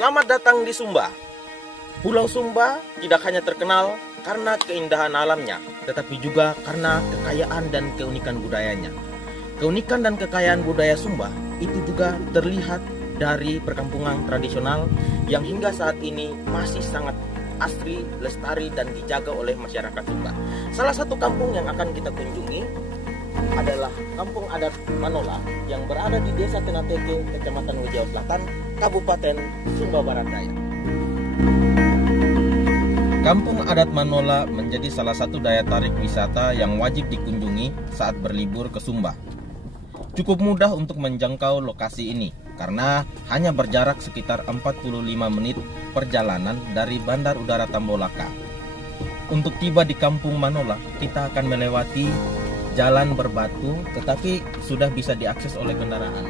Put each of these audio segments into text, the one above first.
Selamat datang di Sumba. Pulau Sumba tidak hanya terkenal karena keindahan alamnya, tetapi juga karena kekayaan dan keunikan budayanya. Keunikan dan kekayaan budaya Sumba itu juga terlihat dari perkampungan tradisional yang hingga saat ini masih sangat asri, lestari, dan dijaga oleh masyarakat Sumba. Salah satu kampung yang akan kita kunjungi adalah Kampung Adat Manola yang berada di Desa Tenateke, Kecamatan Wijau Selatan, Kabupaten Sumba Barat Daya. Kampung Adat Manola menjadi salah satu daya tarik wisata yang wajib dikunjungi saat berlibur ke Sumba. Cukup mudah untuk menjangkau lokasi ini karena hanya berjarak sekitar 45 menit perjalanan dari Bandar Udara Tambolaka. Untuk tiba di Kampung Manola, kita akan melewati jalan berbatu tetapi sudah bisa diakses oleh kendaraan.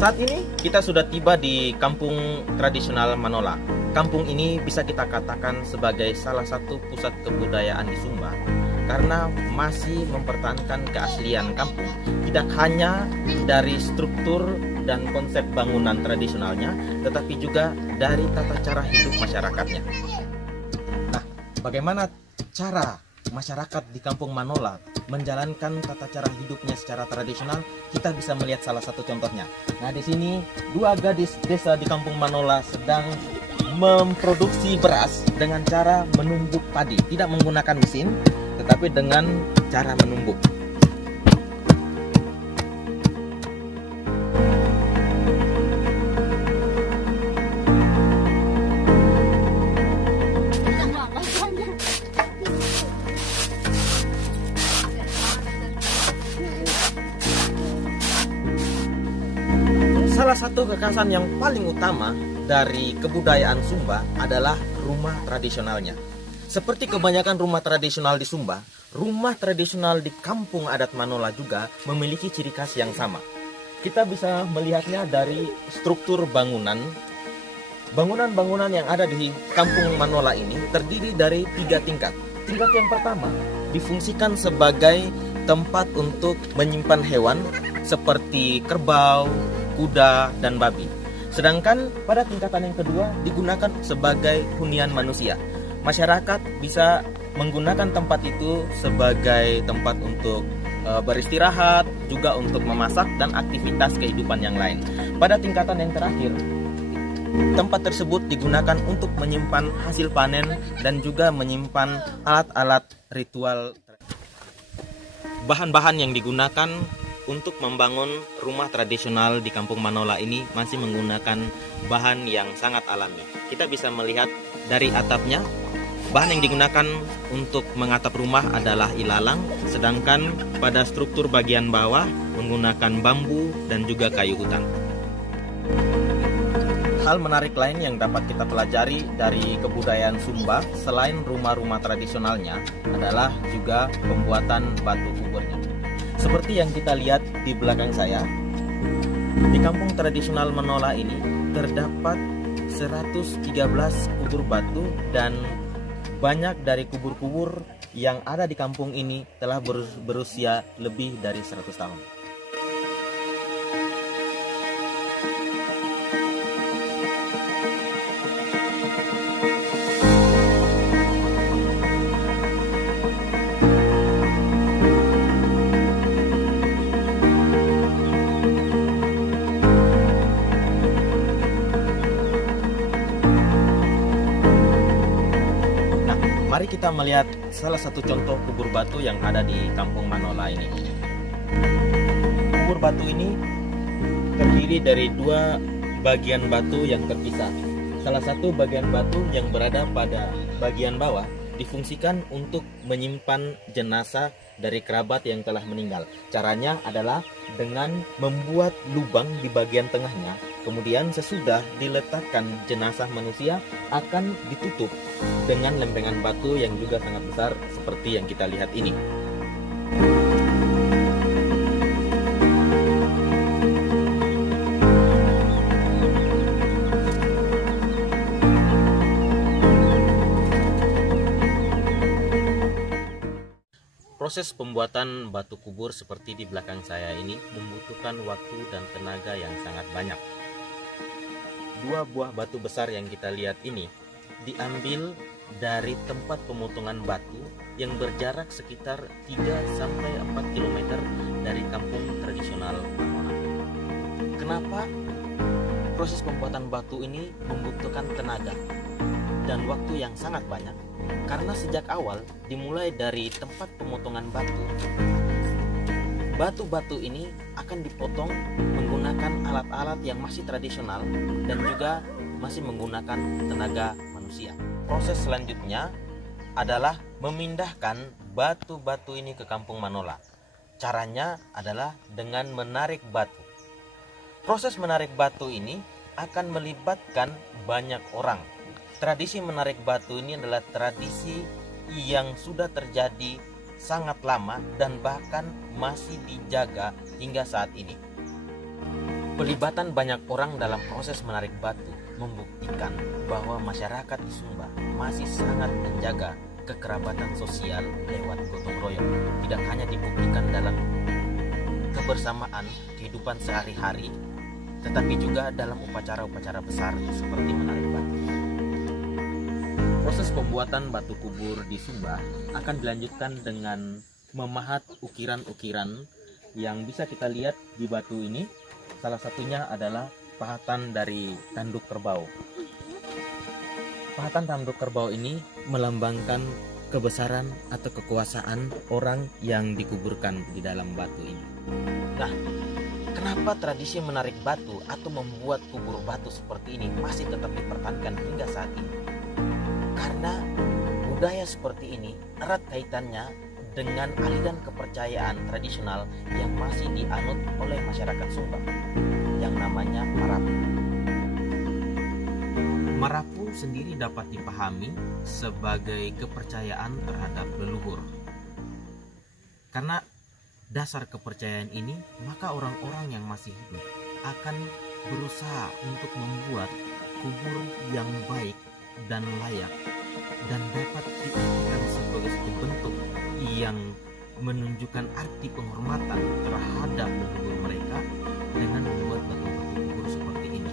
Saat ini kita sudah tiba di Kampung Tradisional Manola. Kampung ini bisa kita katakan sebagai salah satu pusat kebudayaan di Sumba karena masih mempertahankan keaslian kampung, tidak hanya dari struktur dan konsep bangunan tradisionalnya, tetapi juga dari tata cara hidup masyarakatnya. Nah, bagaimana cara masyarakat di Kampung Manola menjalankan tata cara hidupnya secara tradisional? Kita bisa melihat salah satu contohnya. Nah, di sini dua gadis desa di Kampung Manola sedang memproduksi beras dengan cara menumbuk padi, tidak menggunakan mesin, tetapi dengan cara menumbuk. Salah satu kekhasan yang paling utama dari kebudayaan Sumba adalah rumah tradisionalnya. Seperti kebanyakan rumah tradisional di Sumba, rumah tradisional di Kampung Adat Manola juga memiliki ciri khas yang sama. Kita bisa melihatnya dari struktur bangunan. Bangunan-bangunan yang ada di Kampung Manola ini terdiri dari 3 tingkat. Tingkat yang pertama difungsikan sebagai tempat untuk menyimpan hewan seperti kerbau, kuda, dan babi. Sedangkan pada tingkatan yang kedua digunakan sebagai hunian manusia. Masyarakat bisa menggunakan tempat itu sebagai tempat untuk beristirahat, juga untuk memasak dan aktivitas kehidupan yang lain. Pada tingkatan yang terakhir, tempat tersebut digunakan untuk menyimpan hasil panen dan juga menyimpan alat-alat ritual. Bahan-bahan yang digunakan untuk membangun rumah tradisional di Kampung Manola ini masih menggunakan bahan yang sangat alami. Kita bisa melihat dari atapnya, bahan yang digunakan untuk mengatap rumah adalah ilalang, sedangkan pada struktur bagian bawah menggunakan bambu dan juga kayu hutan. Hal menarik lain yang dapat kita pelajari dari kebudayaan Sumba selain rumah-rumah tradisionalnya adalah juga pembuatan batu kuburnya. Seperti yang kita lihat di belakang saya, di Kampung Tradisional Manola ini terdapat 113 kubur batu dan banyak dari kubur-kubur yang ada di kampung ini telah berusia lebih dari 100 tahun. Mari kita melihat salah satu contoh kubur batu yang ada di Kampung Manola ini. Kubur batu ini terdiri dari 2 bagian batu yang terpisah. Salah satu bagian batu yang berada pada bagian bawah difungsikan untuk menyimpan jenazah dari kerabat yang telah meninggal. Caranya adalah dengan membuat lubang di bagian tengahnya. Kemudian sesudah diletakkan jenazah manusia akan ditutup dengan lempengan batu yang juga sangat besar seperti yang kita lihat ini. Proses pembuatan batu kubur seperti di belakang saya ini membutuhkan waktu dan tenaga yang sangat banyak. Dua buah batu besar yang kita lihat ini diambil dari tempat pemotongan batu yang berjarak sekitar 3-4 km dari kampung tradisional Manola. Kenapa proses pembuatan batu ini membutuhkan tenaga dan waktu yang sangat banyak? Karena sejak awal dimulai dari tempat pemotongan batu, batu-batu ini akan dipotong menggunakan alat-alat yang masih tradisional dan juga masih menggunakan tenaga manusia. Proses selanjutnya adalah memindahkan batu-batu ini ke kampung Manola. Caranya adalah dengan menarik batu. Proses menarik batu ini akan melibatkan banyak orang. Tradisi menarik batu ini adalah tradisi yang sudah terjadi sangat lama dan bahkan masih dijaga hingga saat ini. Pelibatan banyak orang dalam proses menarik batu membuktikan bahwa masyarakat di Sumba masih sangat menjaga kekerabatan sosial lewat gotong royong. Tidak hanya dibuktikan dalam kebersamaan kehidupan sehari-hari, tetapi juga dalam upacara-upacara besar seperti menarik batu. Proses pembuatan batu kubur di Sumba akan dilanjutkan dengan memahat ukiran-ukiran yang bisa kita lihat di batu ini. Salah satunya adalah pahatan dari tanduk kerbau. Pahatan tanduk kerbau ini melambangkan kebesaran atau kekuasaan orang yang dikuburkan di dalam batu ini. Nah, kenapa tradisi menarik batu atau membuat kubur batu seperti ini masih tetap dipertahankan hingga saat ini? Karena budaya seperti ini erat kaitannya dengan aliran kepercayaan tradisional yang masih dianut oleh masyarakat Sumba yang namanya Marapu. Marapu sendiri dapat dipahami sebagai kepercayaan terhadap leluhur. Karena dasar kepercayaan ini, maka orang-orang yang masih hidup akan berusaha untuk membuat kubur yang baik dan layak dan dapat diartikan sebagai satu bentuk yang menunjukkan arti penghormatan terhadap leluhur mereka dengan membuat batu-batu kubur seperti ini.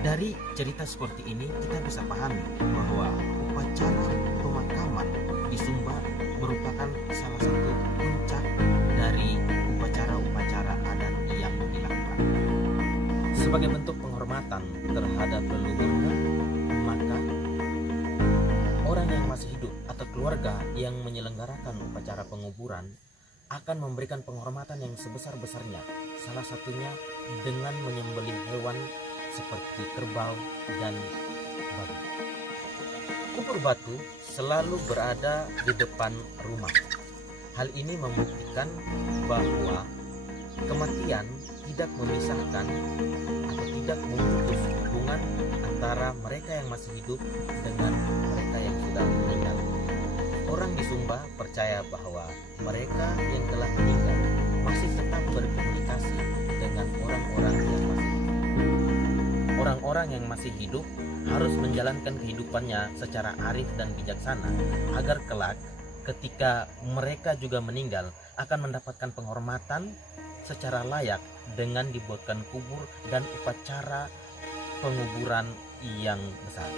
Dari cerita seperti ini kita bisa pahami bahwa upacara pemakaman di Sumba merupakan salah satu puncak dari upacara-upacara adat yang dilakukan. Sebagai bentuk penghormatan terhadap leluhurnya, maka orang yang masih hidup atau keluarga yang menyelenggarakan upacara penguburan akan memberikan penghormatan yang sebesar-besarnya, salah satunya dengan menyembelih hewan seperti kerbau dan babi. Kubur batu selalu berada di depan rumah. Hal ini membuktikan bahwa kematian tidak memisahkan atau tidak memutus hubungan antara mereka yang masih hidup dengan mereka yang sudah meninggal. Orang di Sumba percaya bahwa mereka yang telah meninggal masih tetap berkomunikasi dengan orang-orang yang masih hidup. Orang-orang yang masih hidup harus menjalankan kehidupannya secara arif dan bijaksana agar kelak ketika mereka juga meninggal akan mendapatkan penghormatan secara layak dengan dibuatkan kubur dan upacara penguburan yang besar.